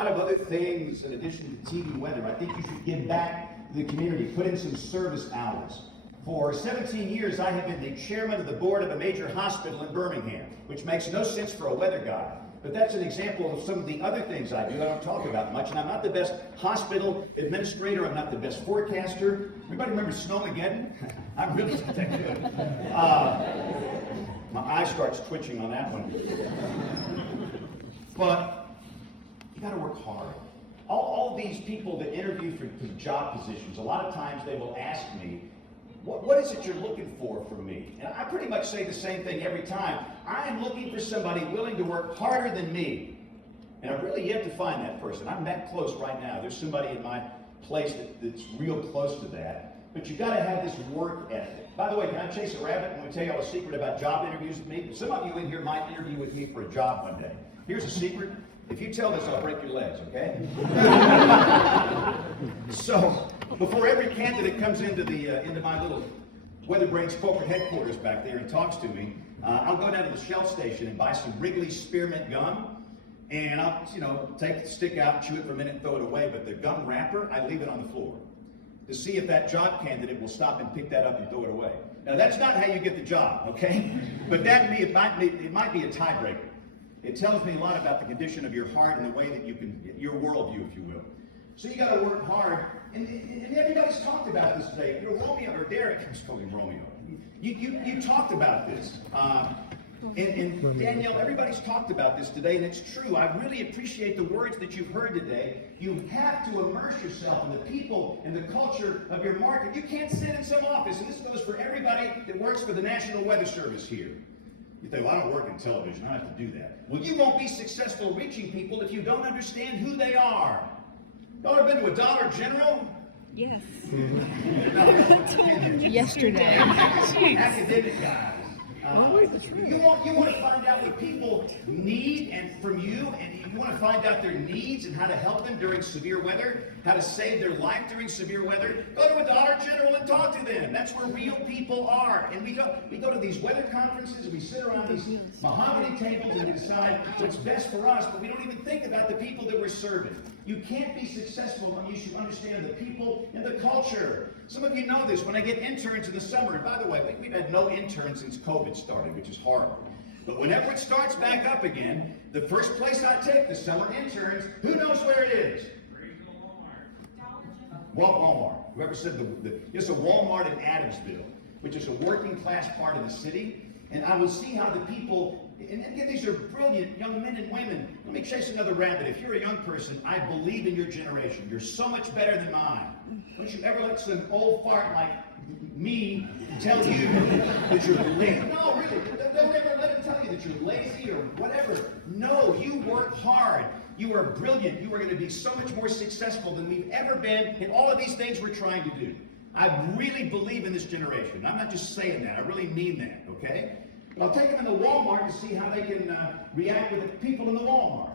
lot of other things in addition to TV weather. I think you should give back to the community, put in some service hours. For 17 years, I have been the chairman of the board of a major hospital in Birmingham, which makes no sense for a weather guy. But that's an example of some of the other things I do that I don't talk about much. And I'm not the best hospital administrator. I'm not the best forecaster. Everybody remember Snowmageddon? I'm really not that good. My eye starts twitching on that one. But you got to work hard. All these people that interview for job positions, a lot of times they will ask me, what is it you're looking for from me? And I pretty much say the same thing every time. I am looking for somebody willing to work harder than me. And I've really yet to find that person. I'm that close right now. There's somebody in my place that's real close to that. But you've got to have this work ethic. By the way, can I chase a rabbit and tell you all a secret about job interviews with me? Some of you in here might interview with me for a job one day. Here's a secret. If you tell this, I'll break your legs, okay? So, before every candidate comes into my little Weatherbrains corporate headquarters back there and talks to me, I'll go down to the Shell station and buy some Wrigley spearmint gum, and I'll, take the stick out, chew it for a minute, and throw it away. But the gum wrapper, I leave it on the floor to see if that job candidate will stop and pick that up and throw it away. Now, that's not how you get the job, okay? But it might be a tiebreaker. It tells me a lot about the condition of your heart and the way that your worldview, if you will. So you got to work hard. And everybody's talked about this today. Romeo, or Derek, I'm just calling him Romeo. You talked about this. And Danielle, everybody's talked about this today, and it's true. I really appreciate the words that you've heard today. You have to immerse yourself in the people and the culture of your market. You can't sit in some office, and this goes for everybody that works for the National Weather Service here. You think, well, I don't work in television, I have to do that. Well, you won't be successful reaching people if you don't understand who they are. Y'all ever been to a Dollar General? Yes. Yesterday. Academic guys. You want to find out what people need from you, and you want to find out their needs and how to help them during severe weather, how to save their life during severe weather. Go to a Dollar General and talk to them. That's where real people are. And we go to these weather conferences, and we sit around these mahogany tables and we decide what's best for us, but we don't even think about the people that we're serving. You can't be successful when you should understand the people and the culture. Some of you know this. When I get interns in the summer, and by the way, we've had no interns since COVID started, which is horrible. But whenever it starts back up again, the first place I take the summer interns, who knows where it is? Walmart. Whoever said it's a Walmart in Adamsville, which is a working class part of the city. And I will see how the people, and again, these are brilliant young men and women. Let me chase another rabbit. If you're a young person, I believe in your generation. You're so much better than mine. Don't you ever let some old fart like me tell you that you're lazy. No, really, don't ever let him tell you that you're lazy or whatever. No, you work hard. You are brilliant. You are going to be so much more successful than we've ever been in all of these things we're trying to do. I really believe in this generation. I'm not just saying that. I really mean that, okay? But I'll take them into Walmart to see how they can react with the people in the Walmart.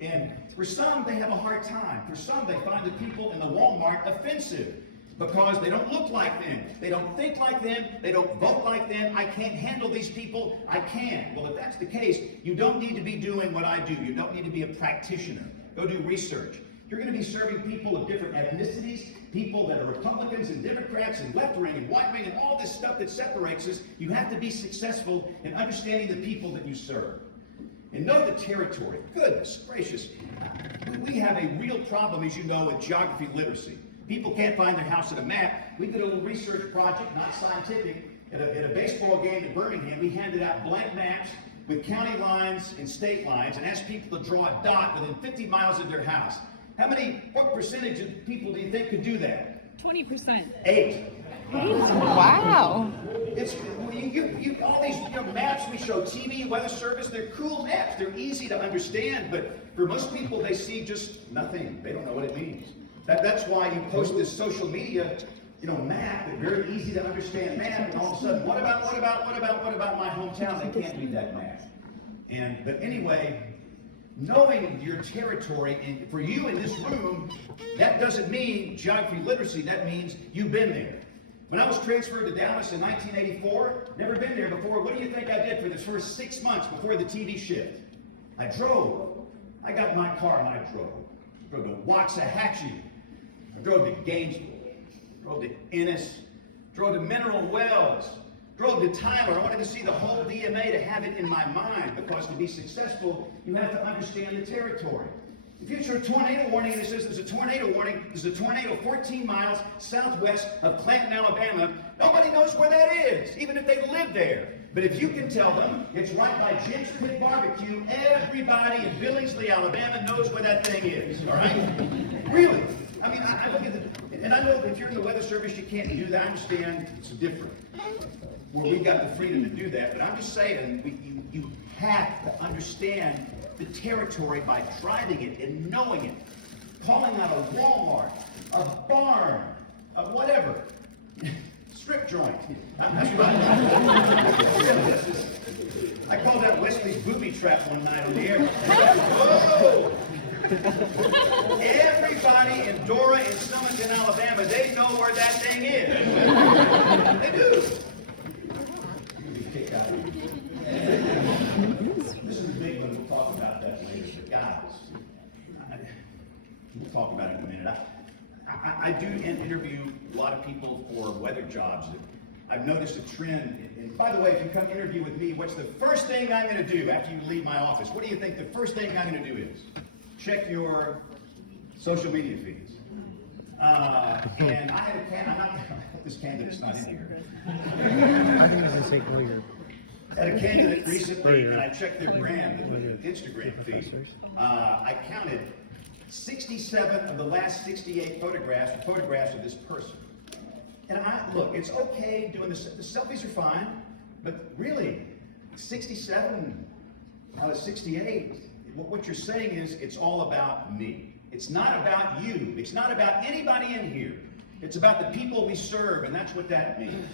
And for some, they have a hard time. For some, they find the people in the Walmart offensive because they don't look like them. They don't think like them. They don't vote like them. I can't handle these people. I can. Well, if that's the case, you don't need to be doing what I do. You don't need to be a practitioner. Go do research. You're going to be serving people of different ethnicities, people that are Republicans and Democrats and left wing and right wing and all this stuff that separates us. You have to be successful in understanding the people that you serve. And know the territory. Goodness gracious. We have a real problem, as you know, with geography literacy. People can't find their house on a map. We did a little research project, not scientific, at a baseball game in Birmingham. We handed out blank maps with county lines and state lines and asked people to draw a dot within 50 miles of their house. What percentage of people do you think could do that? 20%. 8. Wow. It's all these maps we show TV, weather service, they're cool maps. They're easy to understand, but for most people, they see just nothing. They don't know what it means. That's why you post this social media, map, a very easy to understand map, and all of a sudden, what about my hometown? They can't read that map. But anyway, knowing your territory, and for you in this room, that doesn't mean geography literacy. That means you've been there. When I was transferred to Dallas in 1984, never been there before, what do you think I did for the first 6 months before the TV shift? I drove. I got in my car and I drove. drove to Waxahachie, I drove to Gainesville, drove to Ennis, drove to Mineral Wells, drove to Tyler. I wanted to see the whole DMA to have it in my mind, because to be successful, you have to understand the territory. If you hear a tornado warning and it says there's a tornado warning, there's a tornado 14 miles southwest of Clanton, Alabama, nobody knows where that is, even if they live there. But if you can tell them it's right by Jim's Pit Barbecue, everybody in Billingsley, Alabama knows where that thing is, all right? Really. I mean, I look at the, and I know if you're in the Weather Service, you can't do that. I understand it's different, where we've got the freedom to do that. But I'm just saying, you have to understand the territory by driving it and knowing it. Calling out a Walmart, a barn, a whatever. Strip joint. That's what I called out Wesley's booby trap one night on the air. Whoa! Everybody in Dora and Summerton, Alabama, they know where that thing is. They do. This is a big one. We'll talk about that later. But guys, we'll talk about it in a minute. I do interview a lot of people for weather jobs. I've noticed a trend. And by the way, if you come interview with me, what's the first thing I'm going to do after you leave my office? What do you think the first thing I'm going to do is? Check your social media feeds. And I had a this candidate's not in here. I think it's a clear. Had a candidate recently, and I checked their brand, the Instagram feed. I counted 67 of the last 68 photographs of this person. And look, it's okay doing this. The selfies are fine, but really, 67 out of 68, what you're saying is it's all about me. It's not about you. It's not about anybody in here. It's about the people we serve, and that's what that means.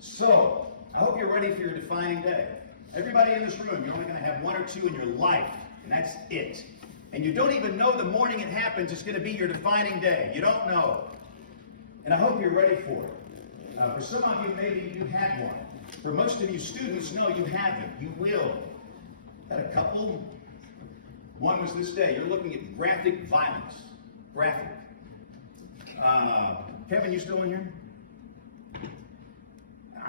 So, I hope you're ready for your defining day. Everybody in this room, you're only going to have one or two in your life, and that's it. And you don't even know the morning it happens, it's going to be your defining day. You don't know. And I hope you're ready for it. For some of you, maybe you had one. For most of you students, no, you haven't. You will. Had a couple. One was this day. You're looking at graphic violence. Graphic. Kevin, you still in here?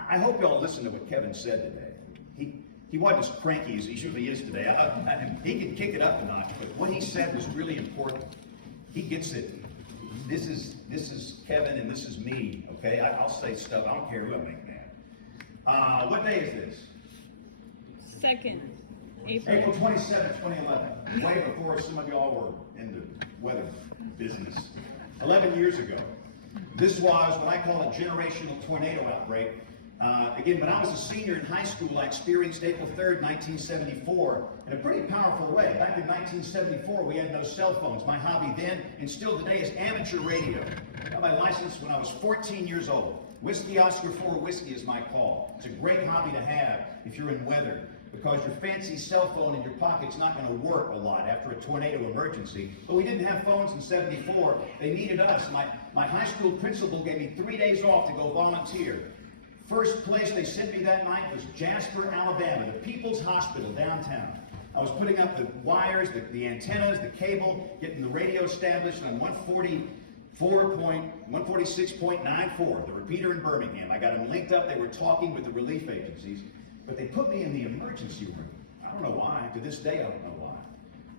I hope y'all listened to what Kevin said today. He wasn't as cranky as he usually is today. He can kick it up a notch, but what he said was really important. He gets it. This is Kevin and this is me, okay? I'll say stuff. I don't care who I make mad. What day is this? 2nd, April 27, 2011. Way before some of y'all were in the weather business. 11 years ago. This was what I call a generational tornado outbreak. Again, when I was a senior in high school, I experienced April 3rd, 1974 in a pretty powerful way. Back in 1974, we had no cell phones. My hobby then, and still today, is amateur radio. I got my license when I was 14 years old. Whiskey Oscar 4 whiskey is my call. It's a great hobby to have if you're in weather, because your fancy cell phone in your pocket's not going to work a lot after a tornado emergency. But we didn't have phones in 74. They needed us. My high school principal gave me 3 days off to go volunteer. First place they sent me that night was Jasper, Alabama, the People's Hospital downtown. I was putting up the wires, the antennas, the cable, getting the radio established on 146.94, the repeater in Birmingham. I got them linked up. They were talking with the relief agencies, but they put me in the emergency room. I don't know why. To this day, I don't know why.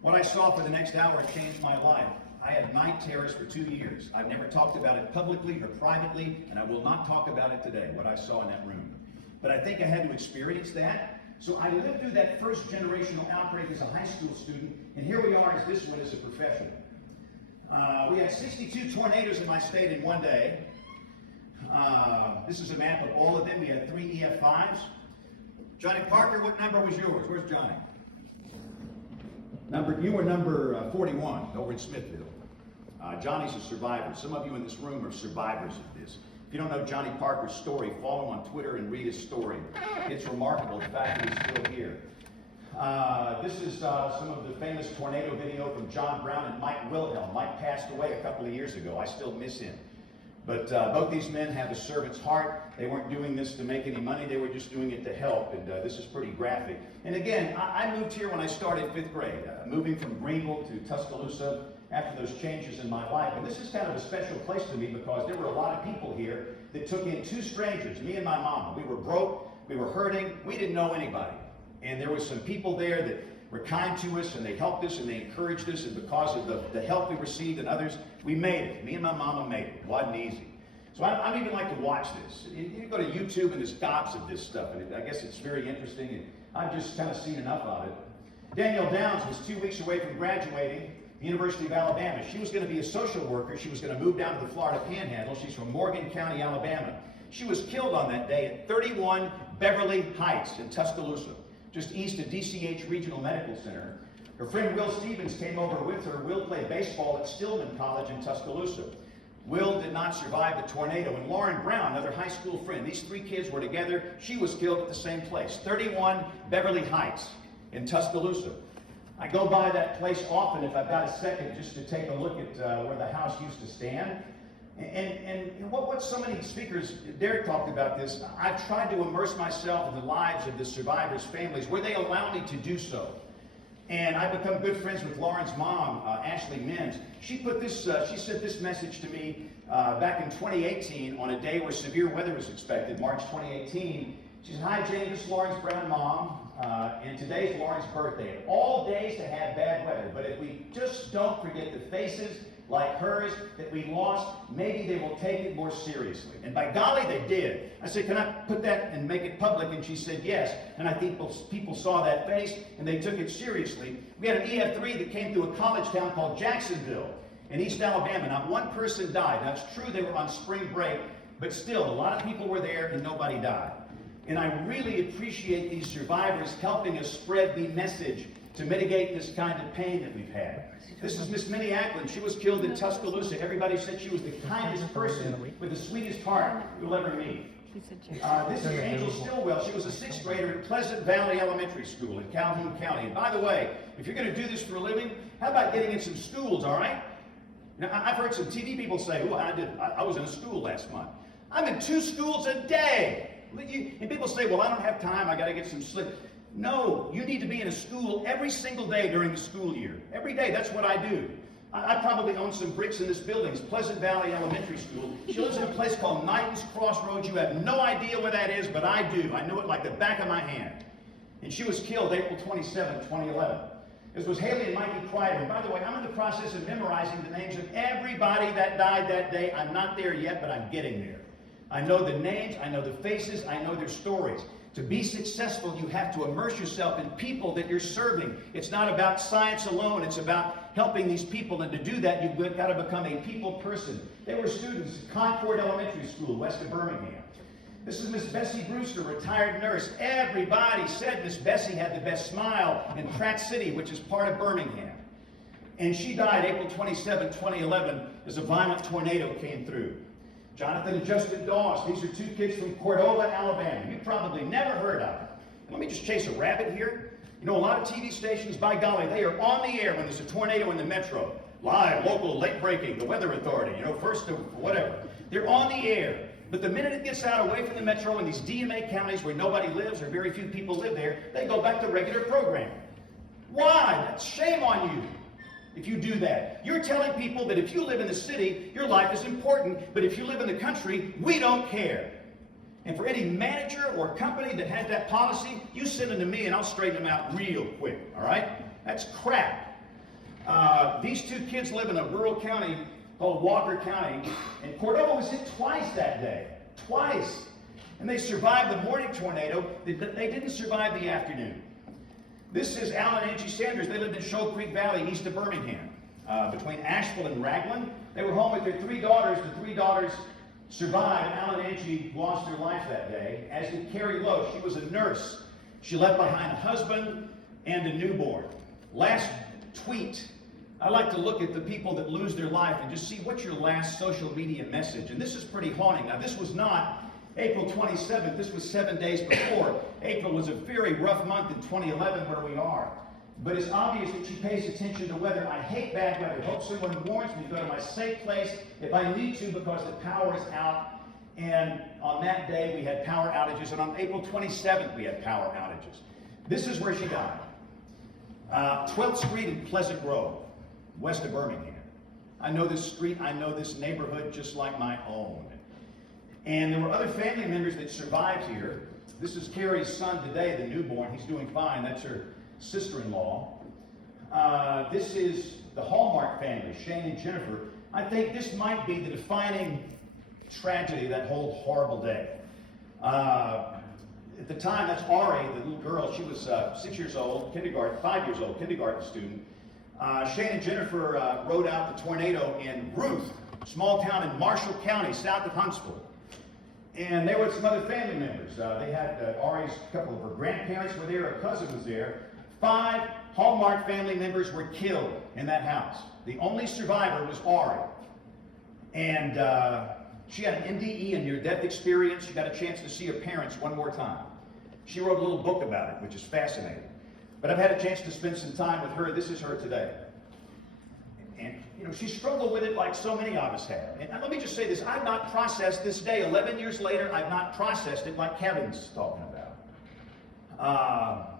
What I saw for the next hour changed my life. I had night terrors for 2 years. I've never talked about it publicly or privately, and I will not talk about it today, what I saw in that room. But I think I had to experience that. So I lived through that first generational outbreak as a high school student, and here we are as this one as a professional. We had 62 tornadoes in my state in one day. This is a map of all of them. We had 3 EF5s. Johnny Parker, what number was yours? Where's Johnny? You were number 41 over in Smithville. Johnny's a survivor. Some of you in this room are survivors of this. If you don't know Johnny Parker's story, follow him on Twitter and read his story. It's remarkable, the fact that he's still here. This is some of the famous tornado video from John Brown and Mike Wilhelm. Mike passed away a couple of years ago. I still miss him. But both these men have a servant's heart. They weren't doing this to make any money. They were just doing it to help. And this is pretty graphic. And again, I moved here when I started 5th grade, moving from Greenville to Tuscaloosa. after those changes in my life. And this is kind of a special place to me because there were a lot of people here that took in two strangers, me and my mom. We were broke, we were hurting, we didn't know anybody. And there were some people there that were kind to us, and they helped us, and they encouraged us, and because of the help we received and others, we made it. Me and my mama made it. It wasn't easy. So I even like to watch this. You go to YouTube, and there's gobs of this stuff, and I guess it's very interesting, and I've just kind of seen enough of it. Danielle Downs was 2 weeks away from graduating the University of Alabama. She was going to be a social worker. She was going to move down to the Florida Panhandle. She's from Morgan County, Alabama. She was killed on that day at 31 Beverly Heights in Tuscaloosa, just east of DCH Regional Medical Center. Her friend Will Stevens came over with her. Will played baseball at Stillman College in Tuscaloosa. Will did not survive the tornado. And Lauren Brown, another high school friend, these three kids were together. She was killed at the same place, 31 Beverly Heights in Tuscaloosa. I go by that place often if I've got a second just to take a look at where the house used to stand. And what so many speakers, Derek talked about this, I've tried to immerse myself in the lives of the survivors' families where they allow me to do so. And I've become good friends with Lauren's mom, Ashley Mims. She sent this message to me back in 2018 on a day where severe weather was expected, March 2018. She said, "Hi Jane, this is Lauren's brown mom, and today's Lauren's birthday. All days to have bad weather, but if we just don't forget the faces like hers that we lost, maybe they will take it more seriously." And by golly, they did. I said, "Can I put that and make it public?" And she said yes. And I think people saw that face and they took it seriously. We had an EF3 that came through a college town called Jacksonville in East Alabama. Not one person died. Now, it's true they were on spring break, but still, a lot of people were there and nobody died. And I really appreciate these survivors helping us spread the message to mitigate this kind of pain that we've had. This is Miss Minnie Ackland. She was killed in Tuscaloosa. Everybody said she was the kindest person with the sweetest heart you'll ever meet. This is Angel Stillwell. She was a sixth grader at Pleasant Valley Elementary School in Calhoun County. And by the way, if you're going to do this for a living, how about getting in some schools, all right? Now, I've heard some TV people say, "Oh, I was in a school last month." I'm in 2 schools a day. And people say, "Well, I don't have time. I got to get some sleep." No, you need to be in a school every single day during the school year. Every day, that's what I do. I probably own some bricks in this building. It's Pleasant Valley Elementary School. She lives in a place called Knighton's Crossroads. You have no idea where that is, but I do. I know it like the back of my hand. And she was killed April 27, 2011. This was Haley and Mikey Kreider. And by the way, I'm in the process of memorizing the names of everybody that died that day. I'm not there yet, but I'm getting there. I know the names, I know the faces, I know their stories. To be successful, you have to immerse yourself in people that you're serving. It's not about science alone, it's about helping these people. And to do that, you've got to become a people person. They were students at Concord Elementary School, west of Birmingham. This is Miss Bessie Brewster, retired nurse. Everybody said Miss Bessie had the best smile in Pratt City, which is part of Birmingham. And she died April 27, 2011, as a violent tornado came through. Jonathan and Justin Dawes, these are 2 kids from Cordova, Alabama. You probably never heard of them. And let me just chase a rabbit here. You know, a lot of TV stations, by golly, they are on the air when there's a tornado in the metro. Live, local, late breaking, the weather authority, first to whatever. They're on the air. But the minute it gets out away from the metro in these DMA counties where nobody lives or very few people live there, they go back to regular programming. Why? That's shame on you. If you do that, you're telling people that if you live in the city, your life is important, but if you live in the country, we don't care. And for any manager or company that has that policy, you send them to me and I'll straighten them out real quick, all right? That's crap. These 2 kids live in a rural county called Walker County, and Cordova was hit twice that day. Twice. And they survived the morning tornado. They didn't survive the afternoon. This is Alan and Angie Sanders. They lived in Shoal Creek Valley, east of Birmingham, between Asheville and Raglan. They were home with their 3 daughters. The 3 daughters survived. Alan and Angie lost their life that day, as did Carrie Lowe. She was a nurse. She left behind a husband and a newborn. Last tweet. I like to look at the people that lose their life and just see what's your last social media message. And this is pretty haunting. Now, this was not April 27th, this was 7 days before. April was a very rough month in 2011 where we are. But it's obvious that she pays attention to weather. I hate bad weather. Hope someone warns me to go to my safe place if I need to because the power is out. And on that day we had power outages. And on April 27th we had power outages. This is where she died. 12th Street in Pleasant Grove, west of Birmingham. I know this street, I know this neighborhood just like my own. And there were other family members that survived here. This is Carrie's son today, the newborn. He's doing fine. That's her sister-in-law. This is the Hallmark family, Shane and Jennifer. I think this might be the defining tragedy of that whole horrible day. At the time, that's Ari, the little girl. She was 6 years old, 5 years old, kindergarten student. Shane and Jennifer rode out the tornado in Ruth, small town in Marshall County, south of Huntsville. And there were some other family members. They had Ari's, a couple of her grandparents were there, her cousin was there. 5 Hallmark family members were killed in that house. The only survivor was Ari. And she had an NDE, a near-death experience. She got a chance to see her parents one more time. She wrote a little book about it, which is fascinating. But I've had a chance to spend some time with her. This is her today. And, you know, she struggled with it like so many of us have. And let me just say this. I've not processed this day. 11 years later, I've not processed it like Kevin's talking about.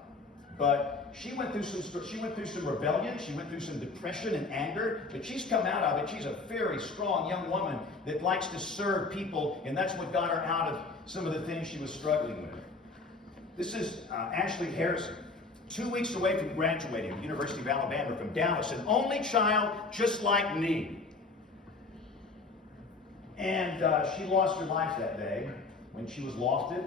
But she went through some rebellion. She went through some depression and anger. But she's come out of it. She's a very strong young woman that likes to serve people. And that's what got her out of some of the things she was struggling with. This is Ashley Harrison. 2 weeks away from graduating at the University of Alabama from Dallas, an only child just like me. And she lost her life that day when she was lofted.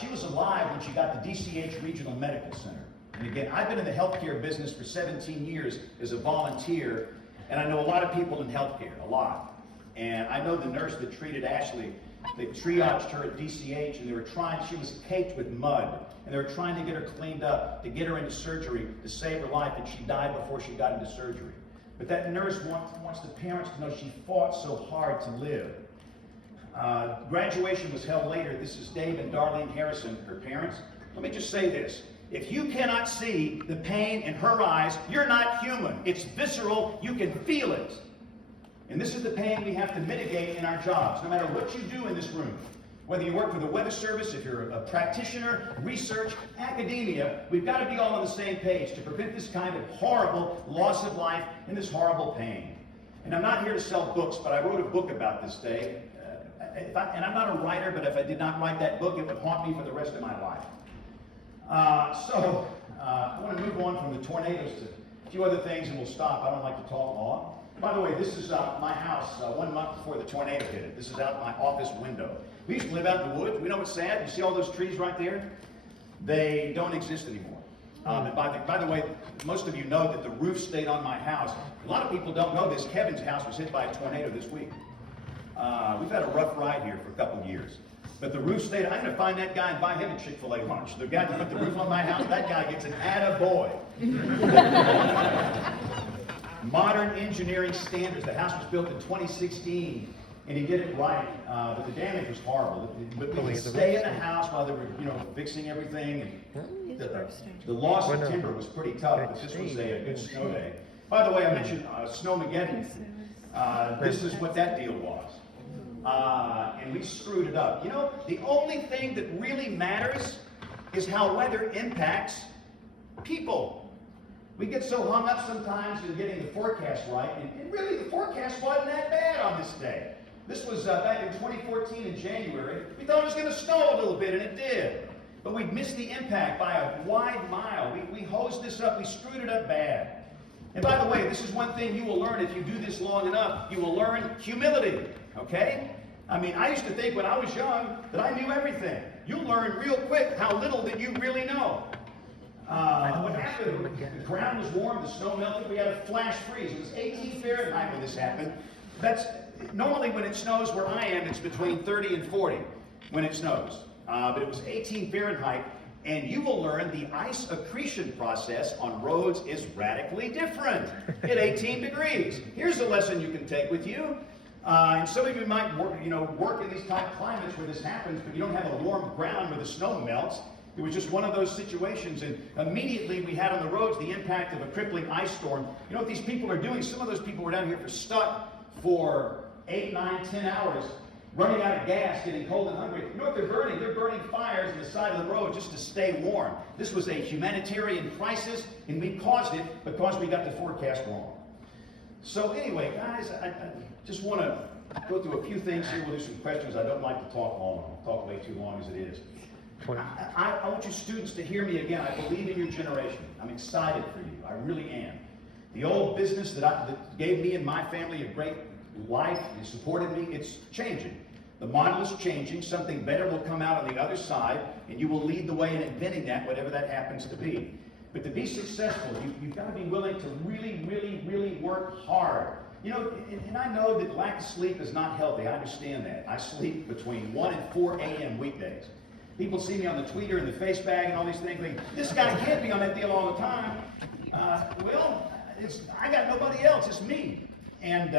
She was alive when she got to DCH Regional Medical Center. And again, I've been in the healthcare business for 17 years as a volunteer, and I know a lot of people in healthcare, a lot. And I know the nurse that treated Ashley. They triaged her at DCH, and she was caked with mud, and they were trying to get her cleaned up, to get her into surgery, to save her life, and she died before she got into surgery. But that nurse wants the parents to know she fought so hard to live. Graduation was held later. This is Dave and Darlene Harrison, her parents. Let me just say this. If you cannot see the pain in her eyes, you're not human. It's visceral. You can feel it. And this is the pain we have to mitigate in our jobs, no matter what you do in this room. Whether you work for the Weather Service, if you're a practitioner, research, academia, we've got to be all on the same page to prevent this kind of horrible loss of life and this horrible pain. And I'm not here to sell books, but I wrote a book about this day. And I'm not a writer, but if I did not write that book, it would haunt me for the rest of my life. I want to move on from the tornadoes to a few other things, and we'll stop. I don't like to talk long. By the way, this is my house 1 month before the tornado hit it. This is out my office window. We used to live out in the woods. We know what's sad. You see all those trees right there? They don't exist anymore. And by the way, most of you know that the roof stayed on my house. A lot of people don't know this. Kevin's house was hit by a tornado this week. We've had a rough ride here for a couple of years. But the roof stayed. I'm going to find that guy and buy him a Chick-fil-A lunch. The guy that put the roof on my house, that guy gets an attaboy. Modern engineering standards. The house was built in 2016, and he did it right. But the damage was horrible. But we could stay in the house while they were, fixing everything. And the loss of timber was pretty tough, but this was a good snow day. By the way, I mentioned Snowmageddon. This is what that deal was. And we screwed it up. The only thing that really matters is how weather impacts people. We get so hung up sometimes in getting the forecast right, and really the forecast wasn't that bad on this day. This was back in 2014 in January. We thought it was going to snow a little bit, and it did. But we missed the impact by a wide mile. We hosed this up. We screwed it up bad. And by the way, this is one thing you will learn if you do this long enough. You will learn humility, okay? I mean, I used to think when I was young that I knew everything. You'll learn real quick how little that you really know. What happened, the ground was warm, the snow melted, we had a flash freeze. It was 18 Fahrenheit when this happened. Normally when it snows where I am, it's between 30 and 40 when it snows. But it was 18 Fahrenheit, and you will learn the ice accretion process on roads is radically different at 18 degrees. Here's a lesson you can take with you. And some of you might work in these type of climates where this happens, but you don't have a warm ground where the snow melts. It was just one of those situations, and immediately we had on the roads the impact of a crippling ice storm. You know what these people are doing? Some of those people were down here stuck for 8, 9, 10 hours, running out of gas, getting cold and hungry. You know what they're burning? They're burning fires on the side of the road just to stay warm. This was a humanitarian crisis, and we caused it because we got the forecast wrong. So anyway, guys, I just want to go through a few things here. We'll do some questions. I don't like to talk long. I'll talk way too long as it is. I want you students to hear me again. I believe in your generation. I'm excited for you. I really am. The old business that gave me and my family a great life and supported me, it's changing. The model is changing. Something better will come out on the other side, and you will lead the way in inventing that, whatever that happens to be. But to be successful, you've got to be willing to really, really, really work hard. You know, and I know that lack of sleep is not healthy. I understand that. I sleep between 1 and 4 a.m. weekdays. People see me on the tweeter and the face bag and all these things, think, this guy can't be on that deal all the time. Well, I got nobody else. It's me. And,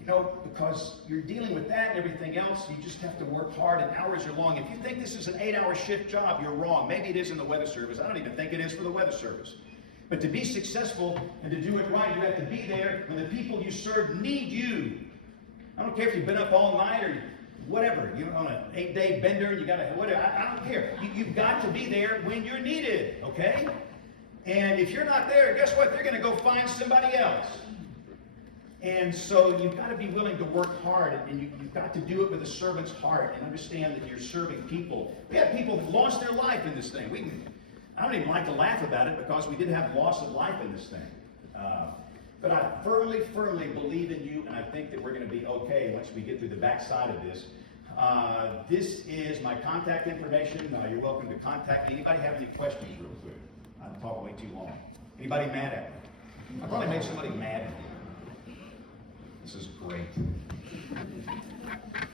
you know, because you're dealing with that and everything else, you just have to work hard, and hours are long. If you think this is an 8-hour shift job, you're wrong. Maybe it is in the weather service. I don't even think it is for the weather service. But to be successful and to do it right, you have to be there when the people you serve need you. I don't care if you've been up all night or whatever, you're on an 8-day bender, you got to, whatever, I don't care. You've got to be there when you're needed, okay? And if you're not there, guess what? They're going to go find somebody else. And so you've got to be willing to work hard, and you've got to do it with a servant's heart and understand that you're serving people. We have people who lost their life in this thing. I don't even like to laugh about it because we did have loss of life in this thing. But I firmly, firmly believe in you, and I think that we're going to be okay once we get through the backside of this. This is my contact information. You're welcome to contact me. Anybody have any questions real quick? I'm talking way too long. Anybody mad at me? I probably made somebody mad at me. This is great.